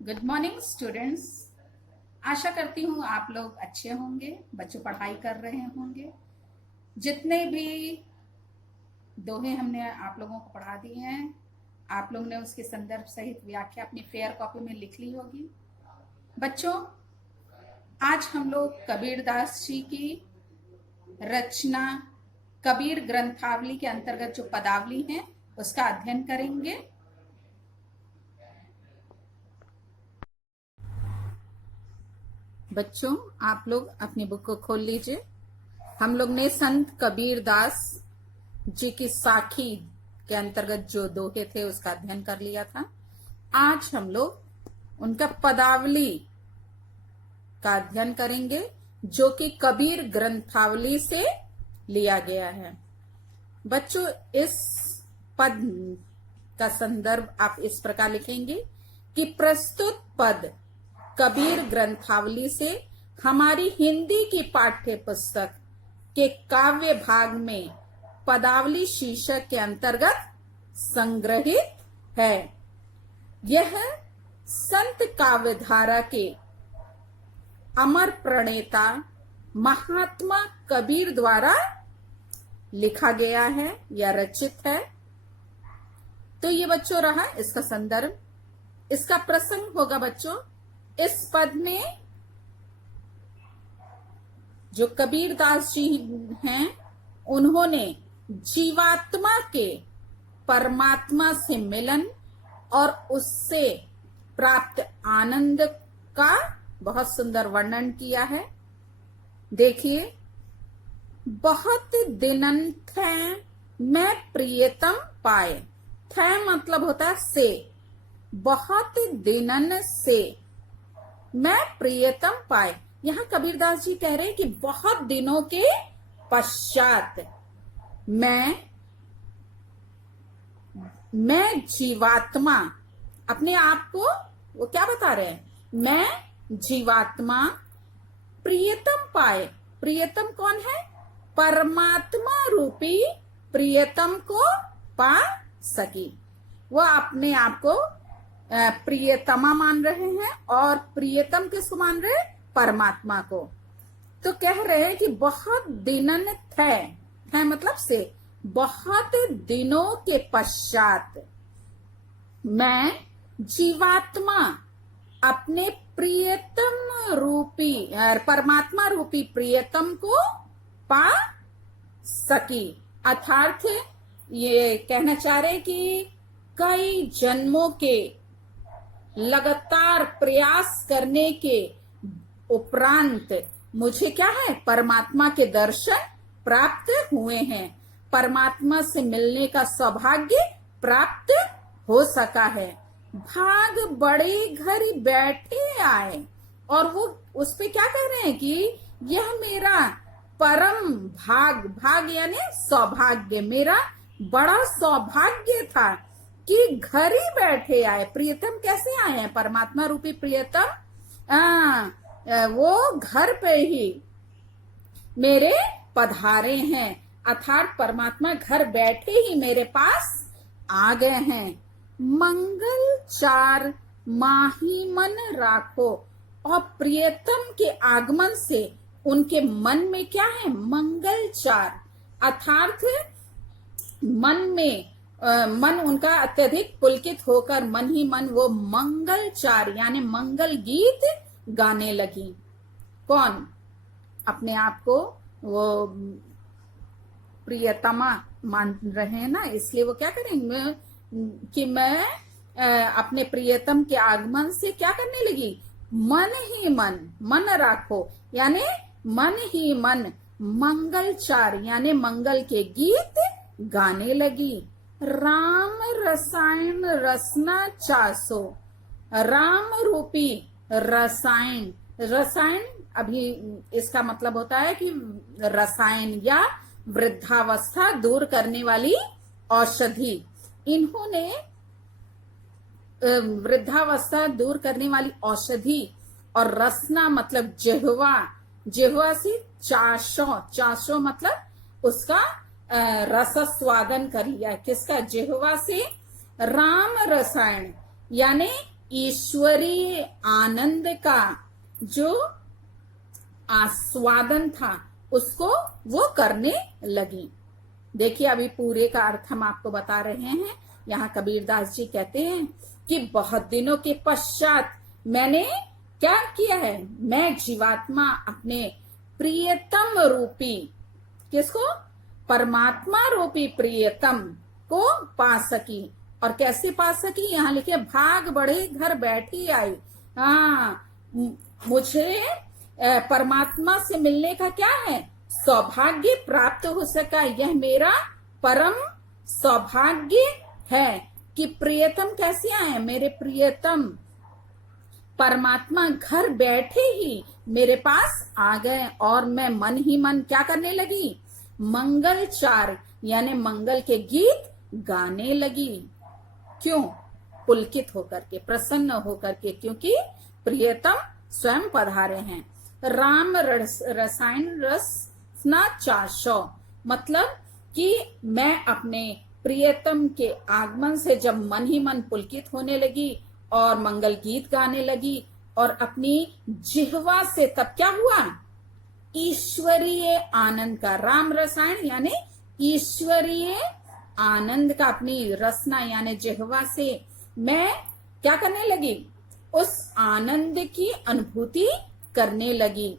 Good morning students. आशा करती हूँ आप लोग अच्छे होंगे, बच्चे पढ़ाई कर रहे होंगे। जितने भी दोहे हमने आप लोगों को पढ़ा दिए हैं, आप लोगों ने उसके संदर्भ सहित व्याख्या अपनी फेयर कॉपी में लिख ली होगी। बच्चों, आज हम लोग कबीरदास जी की रचना कबीर ग्रंथावली के अंतर्गत जो पदावली है उसका अध्ययन करेंगे। बच्चों, आप लोग अपनी बुक को खोल लीजिए। हम लोग ने संत कबीरदास जी की साखी के अंतर्गत जो दोहे थे उसका अध्ययन कर लिया था। आज हम लोग उनका पदावली का अध्ययन करेंगे जो कि कबीर ग्रंथावली से लिया गया है। बच्चों, इस पद का संदर्भ आप इस प्रकार लिखेंगे कि प्रस्तुत पद कबीर ग्रंथावली से हमारी हिंदी की पाठ्य पुस्तक के काव्य भाग में पदावली शीर्षक के अंतर्गत संग्रहित है। यह संत काव्यधारा के अमर प्रणेता महात्मा कबीर द्वारा लिखा गया है या रचित है। तो ये बच्चों रहा इसका संदर्भ। इसका प्रसंग होगा बच्चों, इस पद में जो कबीरदास जी हैं उन्होंने जीवात्मा के परमात्मा से मिलन और उससे प्राप्त आनंद का बहुत सुंदर वर्णन किया है। देखिए, बहुत दिनन थे मैं प्रियतम पाए। थे मतलब होता है से। बहुत दिनन से मैं प्रियतम पाए। यहां कबीरदास जी कह रहे हैं कि बहुत दिनों के पश्चात मैं जीवात्मा, अपने आप को वो क्या बता रहे हैं, मैं जीवात्मा प्रियतम पाए। प्रियतम कौन है? परमात्मा रूपी प्रियतम को पा सकी। वो अपने आप को प्रियतमा मान रहे हैं और प्रियतम किसको मान रहे हैं? परमात्मा को। तो कह रहे हैं कि बहुत दिनन थे मतलब से, बहुत दिनों के पश्चात मैं जीवात्मा अपने प्रियतम रूपी परमात्मा रूपी प्रियतम को पा सकी। अर्थात ये कहना चाह रहे कि कई जन्मों के लगातार प्रयास करने के उपरांत मुझे क्या है, परमात्मा के दर्शन प्राप्त हुए हैं। परमात्मा से मिलने का सौभाग्य प्राप्त हो सका है। भाग बड़े घर बैठे आए, और वो उस पे क्या कह रहे हैं कि यह मेरा परम भाग यानी सौभाग्य, मेरा बड़ा सौभाग्य था कि घर ही बैठे आए। प्रियतम कैसे आए हैं? परमात्मा रूपी प्रियतम वो घर पे ही मेरे पधारे हैं। अर्थात परमात्मा घर बैठे ही मेरे पास आ गए हैं। मंगल चार माही मन राखो, और प्रियतम के आगमन से उनके मन में क्या है? मंगल चार। अर्थात मन उनका अत्यधिक पुलकित होकर मन ही मन वो मंगल चार यानी मंगल गीत गाने लगी। कौन? अपने आप को वो प्रियतमा मान रहे हैं ना, इसलिए वो क्या करेंगे कि मैं अपने प्रियतम के आगमन से क्या करने लगी? मन ही मन राखो यानी मन ही मन मंगल चार यानी मंगल के गीत गाने लगी। राम रसायन रसना चासो, राम रूपी रसायन अभी इसका मतलब होता है कि रसायन या वृद्धावस्था दूर करने वाली औषधि। इन्होंने वृद्धावस्था दूर करने वाली औषधि, और रसना मतलब जिह्वा से चाशो मतलब उसका रस स्वादन कर लिया। किसका? जिह्वा से। राम रसायन यानी ईश्वरीय आनंद का जो आस्वादन था उसको वो करने लगी। देखिए अभी पूरे का अर्थ हम आपको बता रहे हैं। यहाँ कबीरदास जी कहते हैं कि बहुत दिनों के पश्चात मैंने क्या किया है, मैं जीवात्मा अपने प्रियतम रूपी, किसको, परमात्मा रूपी प्रियतम को पा सकी। और कैसे पा सकी, यहाँ लिखे भाग बढ़े घर बैठी आई। हाँ, मुझे परमात्मा से मिलने का क्या है, सौभाग्य प्राप्त हो सका। यह मेरा परम सौभाग्य है कि प्रियतम कैसे आए, मेरे प्रियतम परमात्मा घर बैठे ही मेरे पास आ गए। और मैं मन ही मन क्या करने लगी, मंगलचार यानी मंगल के गीत गाने लगी। क्यों, पुलकित होकर के, प्रसन्न होकर के, क्योंकि प्रियतम स्वयं पधारे हैं। राम रसायन रसना चाशो, मतलब कि मैं अपने प्रियतम के आगमन से जब मन ही मन पुलकित होने लगी और मंगल गीत गाने लगी और अपनी जिह्वा से तब क्या हुआ, ईश्वरीय आनंद का, राम रसायन यानी ईश्वरीय आनंद का अपनी रसना यानी जिह्वा से मैं क्या करने लगी, उस आनंद की अनुभूति करने लगी।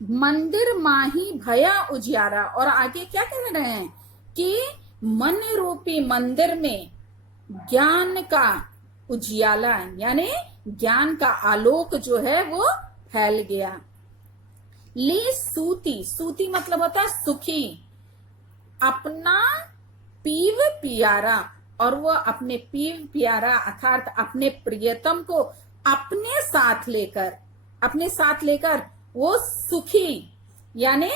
मंदिर माही भया उजियारा, और आगे क्या कह रहे हैं कि मन रूपी मंदिर में ज्ञान का उजियाला यानी ज्ञान का आलोक जो है वो फैल गया। ली सूती, सूती मतलब होता है सुखी, अपना पीव पियारा, और वो अपने पीव पियारा अर्थात अपने प्रियतम को अपने साथ लेकर वो सुखी यानी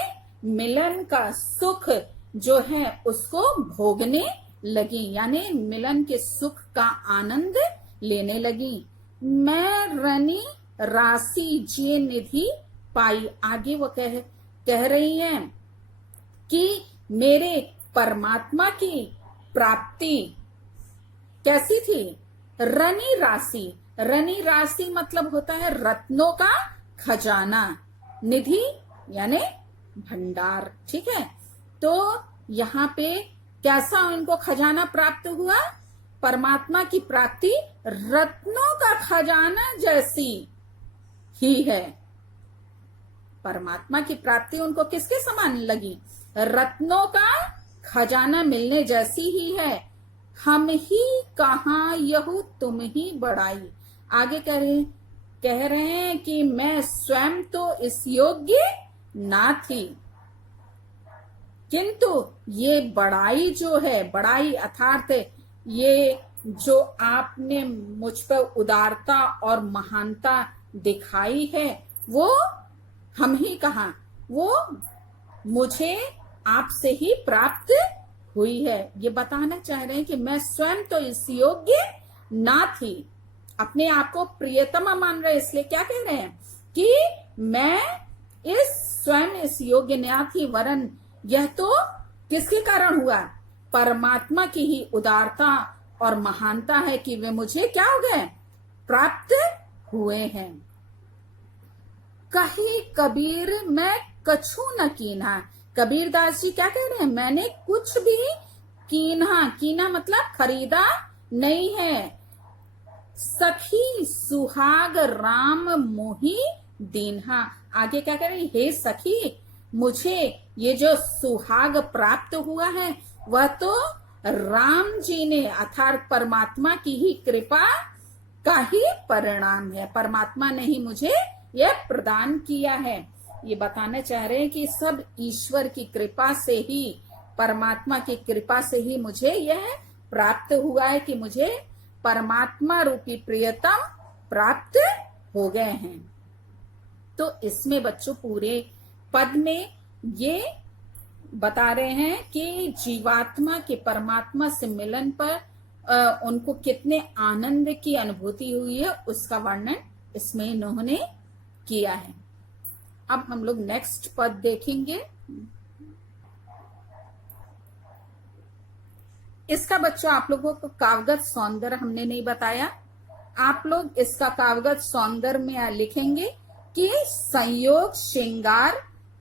मिलन का सुख जो है उसको भोगने लगी, यानी मिलन के सुख का आनंद लेने लगी। मैं रनी राशि जे निधि पाई, आगे वो कह रही हैं कि मेरे परमात्मा की प्राप्ति कैसी थी, रनी राशि, रनी राशि मतलब होता है रत्नों का खजाना, निधि यानी भंडार, ठीक है। तो यहाँ पे कैसा उनको खजाना प्राप्त हुआ, परमात्मा की प्राप्ति रत्नों का खजाना जैसी ही है। परमात्मा की प्राप्ति उनको किसके समान लगी, रत्नों का खजाना मिलने जैसी ही है। हम ही कहाँ यहू तुम ही बढ़ाई, आगे कह रहे हैं कि मैं स्वयं तो इस योग्य ना थी, किंतु ये बड़ाई जो है, बड़ाई अर्थात ये जो आपने मुझ पर उदारता और महानता दिखाई है वो हम ही कहा, वो मुझे आपसे ही प्राप्त हुई है। ये बताना चाह रहे हैं कि मैं स्वयं तो इस योग्य ना थी, अपने आप को प्रियतमा मान रहे, इसलिए क्या कह रहे हैं कि मैं स्वयं इस योग्य ना थी, वरन यह तो किसके कारण हुआ, परमात्मा की ही उदारता और महानता है कि वे मुझे क्या हो गए, प्राप्त हुए हैं। कही कबीर मैं कछु न कीन्हा, कबीरदास जी क्या कह रहे हैं, मैंने कुछ भी कीन्हा मतलब खरीदा नहीं है। सखी सुहाग राम मोही दीन्हा, आगे क्या कह रही, हे सखी मुझे ये जो सुहाग प्राप्त हुआ है वह तो राम जी ने अर्थात परमात्मा की ही कृपा का ही परिणाम है, परमात्मा ने ही मुझे यह प्रदान किया है। ये बताना चाह रहे हैं कि सब ईश्वर की कृपा से ही, परमात्मा की कृपा से ही मुझे यह प्राप्त हुआ है कि मुझे परमात्मा रूपी प्रियतम प्राप्त हो गए हैं। तो इसमें बच्चों पूरे पद में ये बता रहे हैं कि जीवात्मा के परमात्मा से मिलन पर उनको कितने आनंद की अनुभूति हुई है उसका वर्णन इसमें इन्होंने किया है। अब हम लोग नेक्स्ट पद देखेंगे। इसका बच्चों आप लोगों को काव्यगत सौंदर्य हमने नहीं बताया, आप लोग इसका काव्यगत सौंदर्य में लिखेंगे कि संयोग, श्रृंगार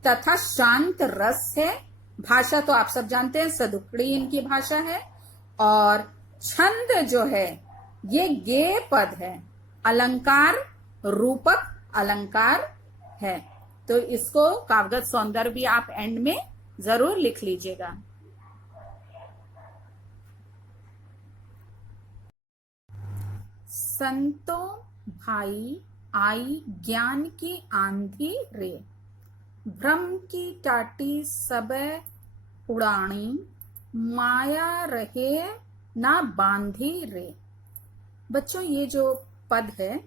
तथा शांत रस है। भाषा तो आप सब जानते हैं, सदुक्कड़ी इनकी भाषा है। और छंद जो है ये गेय पद है। अलंकार रूपक अलंकार है। तो इसको काव्यगत सौंदर्य भी आप एंड में जरूर लिख लीजिएगा। संतों भाई आई ज्ञान की आंधी रे, भ्रम की टाटी सबे उड़ानी, माया रहे ना बांधी रे। बच्चों ये जो पद है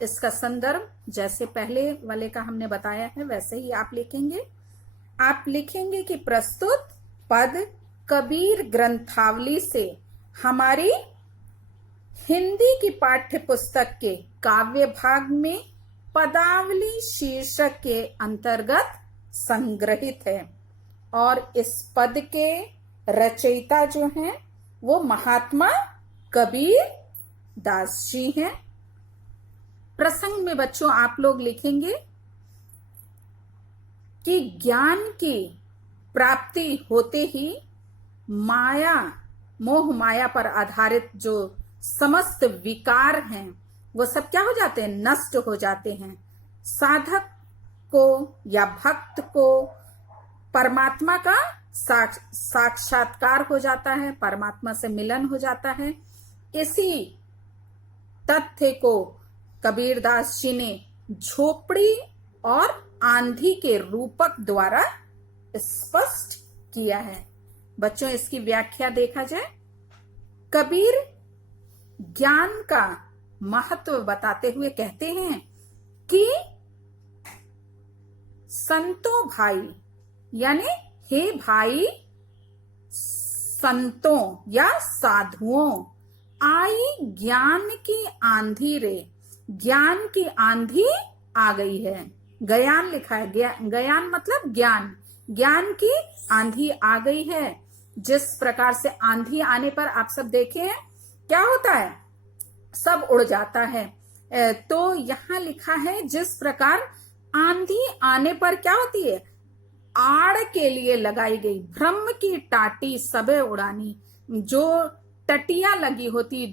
इसका संदर्भ जैसे पहले वाले का हमने बताया है वैसे ही आप लिखेंगे। आप लिखेंगे कि प्रस्तुत पद कबीर ग्रंथावली से हमारी हिंदी की पाठ्य पुस्तक के काव्य भाग में पदावली शीर्षक के अंतर्गत संग्रहित है। और इस पद के रचयिता जो हैं वो महात्मा कबीर दास जी हैं। प्रसंग में बच्चों आप लोग लिखेंगे कि ज्ञान की प्राप्ति होते ही माया, मोह माया पर आधारित जो समस्त विकार हैं वो सब क्या हो जाते हैं, नष्ट हो जाते हैं। साधक को या भक्त को परमात्मा का साक्षात्कार हो जाता है, परमात्मा से मिलन हो जाता है। इसी तथ्य को कबीरदास जी ने झोपड़ी और आंधी के रूपक द्वारा स्पष्ट किया है। बच्चों इसकी व्याख्या देखा जाए, कबीर ज्ञान का महत्व बताते हुए कहते हैं कि संतों भाई, यानी हे भाई संतों या साधुओं, आई ज्ञान की आंधी रे। ज्ञान की आंधी आ गई है। गयान लिखा है, गयान मतलब ज्ञान, ज्ञान की आंधी आ गई है। जिस प्रकार से आंधी आने पर आप सब देखे हैं क्या होता है, सब उड़ जाता है। तो यहां लिखा है जिस प्रकार आंधी आने पर क्या होती है, आड़ के लिए लगाई गई भ्रम की टाटी सबे उड़ानी। जो टटिया लगी होती,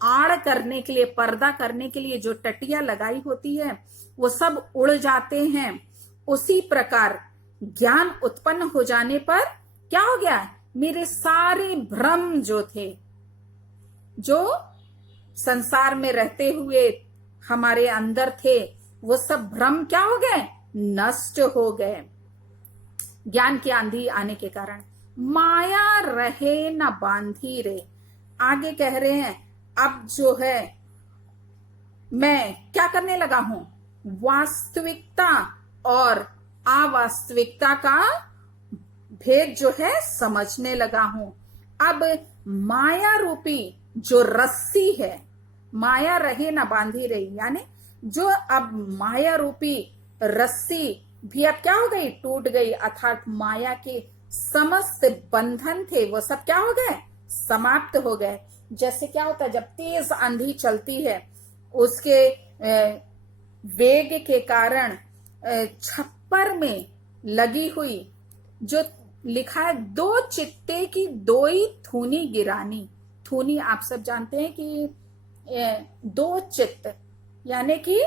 आड़ करने के लिए, पर्दा करने के लिए जो टटिया लगाई होती है वो सब उड़ जाते हैं। उसी प्रकार ज्ञान उत्पन्न हो जाने पर क्या हो गया, मेरे सारे भ्रम जो थे, जो संसार में रहते हुए हमारे अंदर थे, वो सब भ्रम क्या हो गए, नष्ट हो गए ज्ञान की आंधी आने के कारण। माया रहे न बांधी रे। आगे कह रहे हैं अब जो है मैं क्या करने लगा हूं, वास्तविकता और अवास्तविकता का भेद जो है समझने लगा हूं। अब माया रूपी जो रस्सी है, माया रहे ना बांधी रही, यानी जो अब माया रूपी रस्सी भी अब क्या हो गई, टूट गई। अर्थात माया के समस्त बंधन थे वो सब क्या हो गए, समाप्त हो गए। जैसे क्या होता है जब तेज आंधी चलती है, उसके वेग के कारण छप्पर में लगी हुई जो लिखा है, दो चित्ते की दोई थूनी गिरानी। थूनी आप सब जानते हैं कि दो चित्त, यानी कि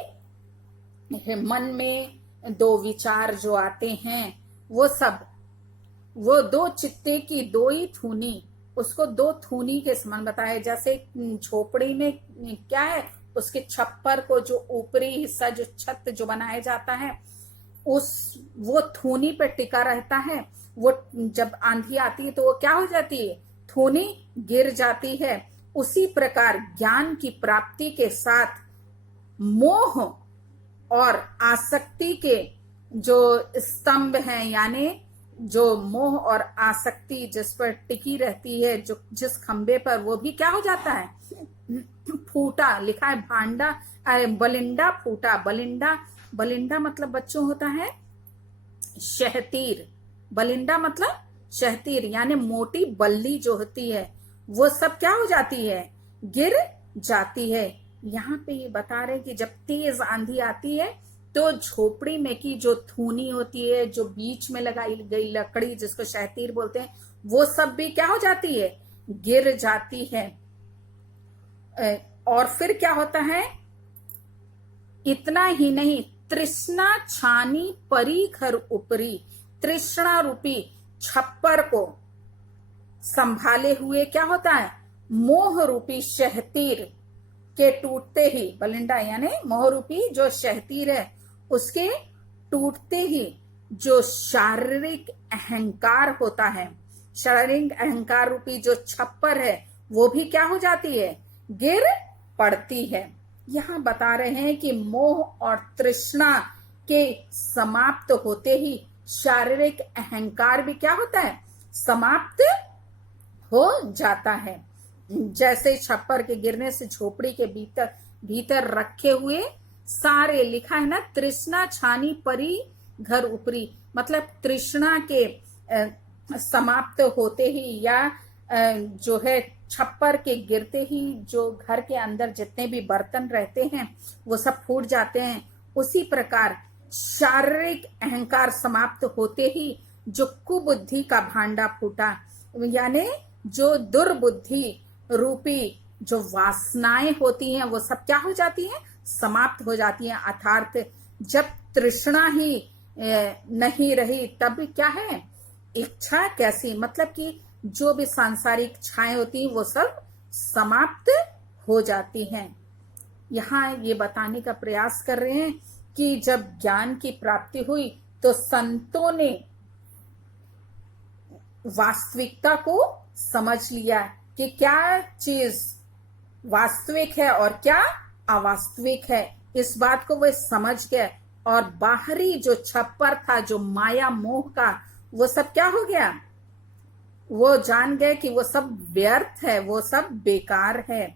मन में दो विचार जो आते हैं वो सब, वो दो चित्ते की दोई थूनी, उसको दो थूनी के समान बताया। जैसे झोपड़ी में क्या है, उसके छप्पर को जो ऊपरी हिस्सा जो छत जो बनाया जाता है, उस वो थूनी पे टिका रहता है। वो जब आंधी आती है तो वो क्या हो जाती है, थूनी गिर जाती है। उसी प्रकार ज्ञान की प्राप्ति के साथ मोह और आसक्ति के जो स्तंभ हैं, यानी जो मोह और आसक्ति जिस पर टिकी रहती है, जो जिस खंबे पर, वो भी क्या हो जाता है, फूटा। लिखा है भांडा, बलिंडा फूटा। बलिंडा, बलिंडा मतलब बच्चों होता है शहतीर। बलिंडा मतलब शहतीर, यानी मोटी बल्ली जो होती है वो सब क्या हो जाती है, गिर जाती है। यहाँ पे ये बता रहे कि जब तेज आंधी आती है तो झोपड़ी में की जो थूनी होती है, जो बीच में लगाई गई लकड़ी जिसको शहतीर बोलते हैं, वो सब भी क्या हो जाती है, गिर जाती है। और फिर क्या होता है, इतना ही नहीं, तृष्णा छानी परी घर ऊपरी, तृष्णा रूपी छप्पर को संभाले हुए क्या होता है, मोह रूपी शहतीर के टूटते ही, बलिंडा यानी मोह रूपी जो शहतीर है उसके टूटते ही जो शारीरिक अहंकार होता है, शारीरिक अहंकार रूपी जो छप्पर है वो भी क्या हो जाती है, गिर पड़ती है। यहां बता रहे हैं कि मोह और तृष्णा के समाप्त होते ही शारीरिक अहंकार भी क्या होता है, समाप्त हो जाता है। जैसे छप्पर के गिरने से झोपड़ी के भीतर भीतर रखे हुए सारे, लिखा है ना, तृष्णा छानी परी घर ऊपरी, मतलब तृष्णा के समाप्त होते ही या जो है छप्पर के गिरते ही जो घर के अंदर जितने भी बर्तन रहते हैं वो सब फूट जाते हैं। उसी प्रकार शारीरिक अहंकार समाप्त होते ही जो कुबुद्धि का भांडा फूटा, यानी जो दुर्बुद्धि रूपी जो वासनाएं होती हैं वो सब क्या हो जाती हैं, समाप्त हो जाती हैं। अर्थात जब तृष्णा ही नहीं रही तब क्या है, इच्छा कैसी, मतलब कि जो भी सांसारिक इच्छाएं होती हैं वो सब समाप्त हो जाती हैं। यहाँ ये बताने का प्रयास कर रहे हैं कि जब ज्ञान की प्राप्ति हुई तो संतों ने वास्तविकता को समझ लिया कि क्या चीज वास्तविक है और क्या अवास्तविक है। इस बात को वे समझ गए और बाहरी जो छप्पर था, जो माया मोह का, वो सब क्या हो गया, वो जान गए कि वो सब व्यर्थ है, वो सब बेकार है।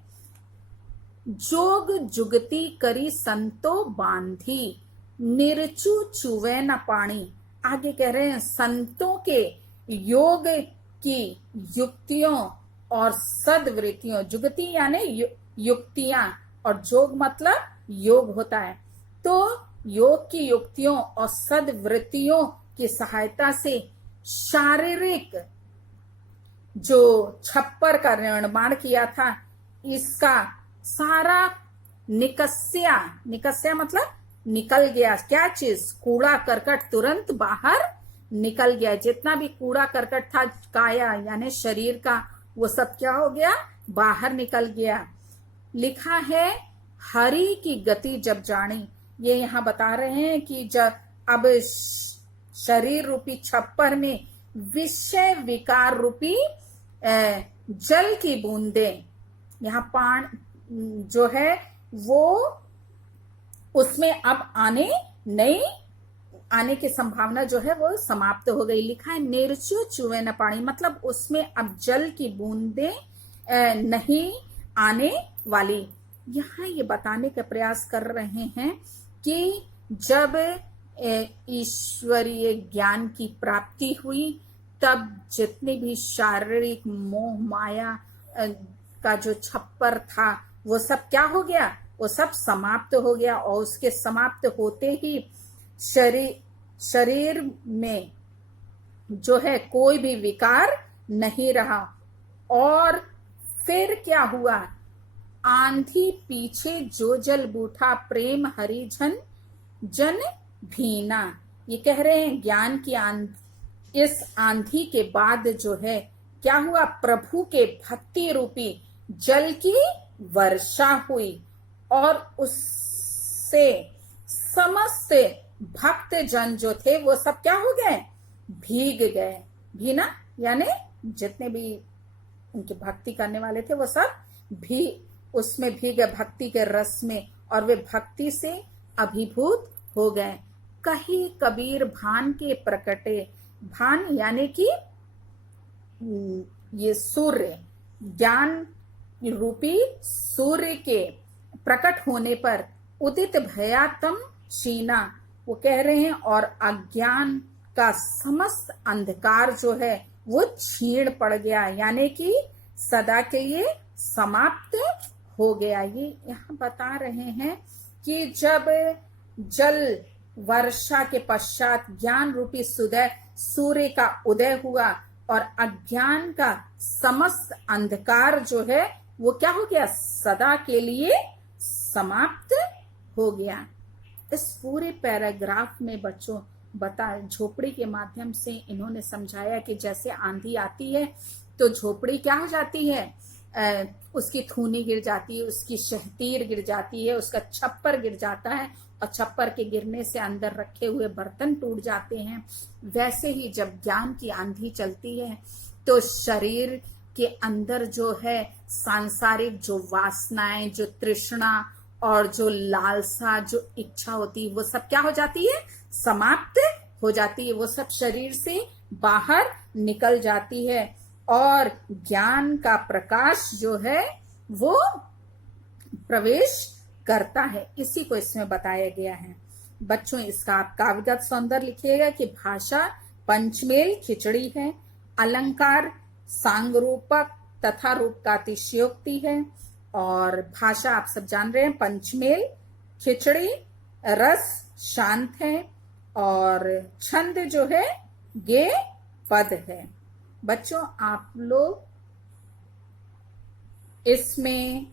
जोग जुगती करी संतो बांधी, निरचू चुवे न पानी। आगे कह रहे हैं संतों के योग की युक्तियों और सद्वृत्तियों, जुगती यानी युक्तियां और जोग मतलब योग होता है, तो योग की युक्तियों और सद्वृत्तियों की सहायता से शारीरिक जो छप्पर का निर्माण किया था इसका सारा निकस्या, निकस्या मतलब निकल गया, क्या चीज, कूड़ा करकट तुरंत बाहर निकल गया। जितना भी कूड़ा करकट था काया यानी शरीर का, वो सब क्या हो गया, बाहर निकल गया। लिखा है हरि की गति जब जानी, ये यहाँ बता रहे हैं कि जब अब शरीर रूपी छप्पर में विषय विकार रूपी जल की बूंदे, यहाँ पान जो है वो उसमें अब आने की संभावना जो है वो समाप्त हो गई। लिखा है निर्चु चुवे न पानी, मतलब उसमें अब जल की बूंदे नहीं आने वाली। यहाँ ये बताने का प्रयास कर रहे हैं कि जब ईश्वरीय ज्ञान की प्राप्ति हुई तब जितने भी शारीरिक मोह माया का जो छप्पर था वो सब क्या हो गया, वो सब समाप्त हो गया। और उसके समाप्त होते ही शरीर में जो है कोई भी विकार नहीं रहा। और फिर क्या हुआ, आंधी पीछे जो जल बूठा, प्रेम हरिजन जन भीना। ये कह रहे हैं ज्ञान की इस आंधी के बाद जो है क्या हुआ, प्रभु के भक्ति रूपी जल की वर्षा हुई और उससे समस्त भक्त जन जो थे वो सब क्या हो गए, भीग गए। भीना यानी जितने भी उनकी भक्ति करने वाले थे वो सब भी उसमें भीगे, भक्ति के रस में, और वे भक्ति से अभिभूत हो गए। कही कबीर भान के प्रकटे, भान यानी कि ये सूर्य, ज्ञान रूपी सूर्य के प्रकट होने पर उदित भयातम क्षीणा, वो कह रहे हैं और अज्ञान का समस्त अंधकार जो है वो छीण पड़ गया, यानी कि सदा के लिए समाप्त हो गया। ये यहाँ बता रहे हैं कि जब जल वर्षा के पश्चात ज्ञान रूपी सूर्य का उदय हुआ और अज्ञान का समस्त अंधकार जो है वो क्या हो गया, सदा के लिए समाप्त हो गया। इस पूरे पैराग्राफ में बच्चों झोपड़ी के माध्यम से इन्होंने समझाया कि जैसे आंधी आती है तो झोपड़ी क्या हो जाती है, उसकी थूनी गिर जाती है, उसकी शहतीर गिर जाती है, उसका छप्पर गिर जाता है और छप्पर के गिरने से अंदर रखे हुए बर्तन टूट जाते हैं। वैसे ही जब ज्ञान की आंधी चलती है तो शरीर के अंदर जो है सांसारिक जो वासनाएं, जो तृष्णा और जो लालसा, जो इच्छा होती है वो सब क्या हो जाती है, समाप्त हो जाती है। वो सब शरीर से बाहर निकल जाती है और ज्ञान का प्रकाश जो है वो प्रवेश करता है। इसी को इसमें बताया गया है। बच्चों इसका आप काव्यगत सौंदर्य लिखिएगा कि भाषा पंचमेल खिचड़ी है, अलंकार सांगरूपक तथा रूप का अतिशयोक्ति है। और भाषा आप सब जान रहे हैं, पंचमेल खिचड़ी, रस शांत है और छंद जो है गे पद है। बच्चों आप लोग इसमें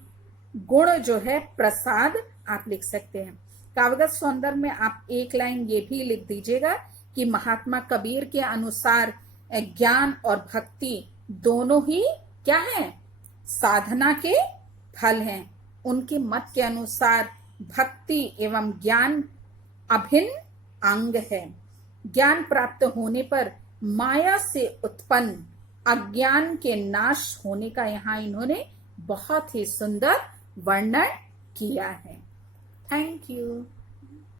गुण जो है प्रसाद आप लिख सकते हैं। काव्यगत सौंदर्य में आप एक लाइन ये भी लिख दीजिएगा कि महात्मा कबीर के अनुसार ज्ञान और भक्ति दोनों ही क्या है, साधना के फल हैं। उनके मत के अनुसार भक्ति एवं ज्ञान अभिन्न अंग है। ज्ञान प्राप्त होने पर माया से उत्पन्न अज्ञान के नाश होने का यहाँ इन्होंने बहुत ही सुंदर वर्णन किया है। Thank you.